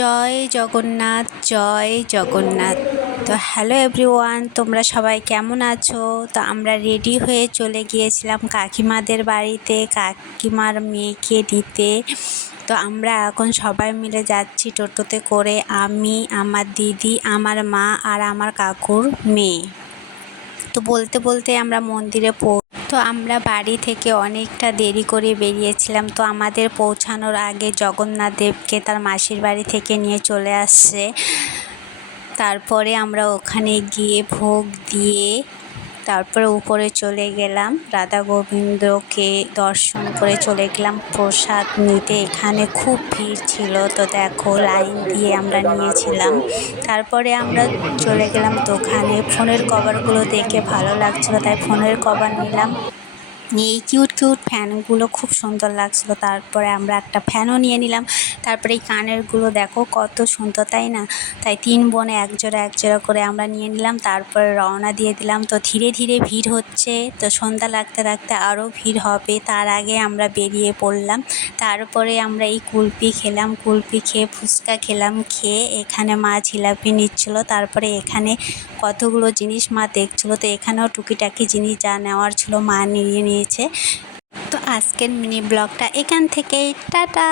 জয় জগন্নাথ, জয় জগন্নাথ। তো hello everyone, তোমরা সবাই কেমন আছো? তো আমরা রেডি হয়ে চলে গিয়েছিলাম কাকিমাদের বাড়িতে কাকিমার মেয়েকে দিতে। তো আমরা এখন সবাই মিলে যাচ্ছি টোটোতে করে, আমি, আমার দিদি, আমার মা আর আমার কাকুর মেয়ে। তো বলতে বলতে আমরা মন্দিরে তো আমরা বাড়ি থেকে অনেকটা দেরি করে বেরিয়েছিলাম। তো আমাদের পৌঁছানোর আগে জগন্নাথ দেবকে তার মাসির বাড়ি থেকে নিয়ে চলে আসছে। তারপরে আমরা ওখানে গিয়ে ভোগ দিয়ে তারপরে উপরে চলে গেলাম, রাধা গোবিন্দকে দর্শন করে চলে গেলাম প্রসাদ নিতে। এখানে খুব ভিড় ছিল, তো দেখো লাইন দিয়ে আমরা নিয়েছিলাম। তারপরে আমরা চলে গেলাম দোকানে। ফোনের কভারগুলো দেখে ভালো লাগছিলো, তাই ফোনের কভার নিলাম। এই কিউট কিউট ফ্যানগুলো খুব সুন্দর লাগছিল। তারপরে আমরা একটা ফ্যানও নিয়ে নিলাম। তারপরে এই কানেরগুলো দেখো কত সুন্দর, তাই না? তাই 3 বোনে এক জোড়া করে আমরা নিয়ে নিলাম। তারপরে রওনা দিয়ে দিলাম। তো ধীরে ধীরে ভিড় হচ্ছে, তো সন্ধ্যা লাগতে লাগতে আরও ভিড় হবে, তার আগে আমরা বেরিয়ে পড়লাম। তারপরে আমরা এই কুলফি খেলাম, কুলফি খেয়ে ফুচকা খেলাম, খেয়ে এখানে মা জিলাপি নিচ্ছিলো। তারপরে এখানে কতগুলো জিনিস মা দেখছিলো, তো এখানেও টুকিটাকি জিনিস যা নেওয়ার ছিল মা নিয়ে নিয়েছে। তো আজকের মিনি ব্লগটা এখান থেকেই, টাটা।